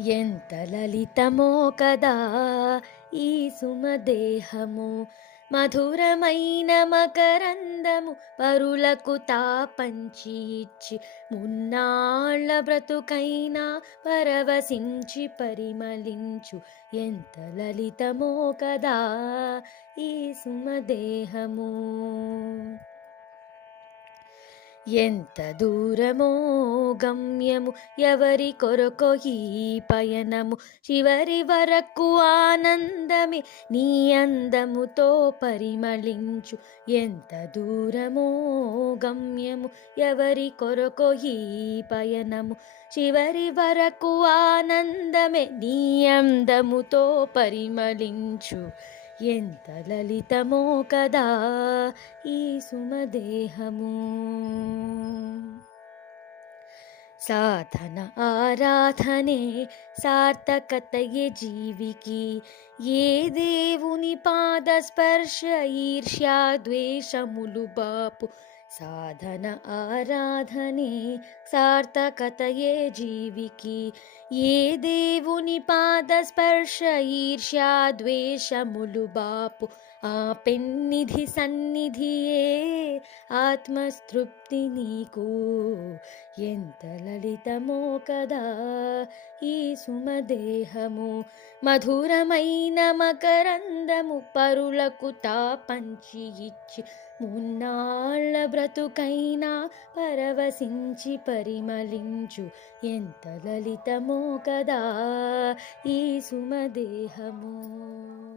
ఎంత లలితమో కదా ఈ సుమదేహము, మధురమైన మకరందము పరులకు తాపంచి ఇచ్చి మున్నాళ్ళ బ్రతుకైనా పరవశించి పరిమళించు. ఎంత లలితమో కదా ఈ సుమదేహము. ఎంత దూరమో గమ్యము, ఎవరి కొరకో ఈ పయనము, చివరి వరకు ఆనందమే నీ అందముతో పరిమళించు. ఎంత దూరమో గమ్యము, ఎవరి కొరకో ఈ పయనము, చివరి వరకు ఆనందమే నీ అందముతో పరిమళించు. ఎంత లలితమో కదా ఈ సుమదేహము. సాధన ఆరాధనే సార్థకతయే జీవికి, ఏ దేవుని పాద స్పర్శ ఈర్ష్యా ద్వేషములు బాపు. సాధన ఆరాధనే సార్థకతయే జీవికి, ఏ దేవుని పాద స్పర్శ ఈర్ష్యా ద్వేషములు బాపు. ఆ పెన్నిధి సన్నిధియే ఆత్మస్తృప్తి నీకు. ఎంత లలితమో కదా ఈ సుమదేహము, మధురమైన మకరందము పరులకు తాపంచి ఇచ్చి మున్నాళ్ళ బ్రతుకైనా పరవశించి పరిమళించు. ఎంత లలితమో కదా ఈ సుమదేహము.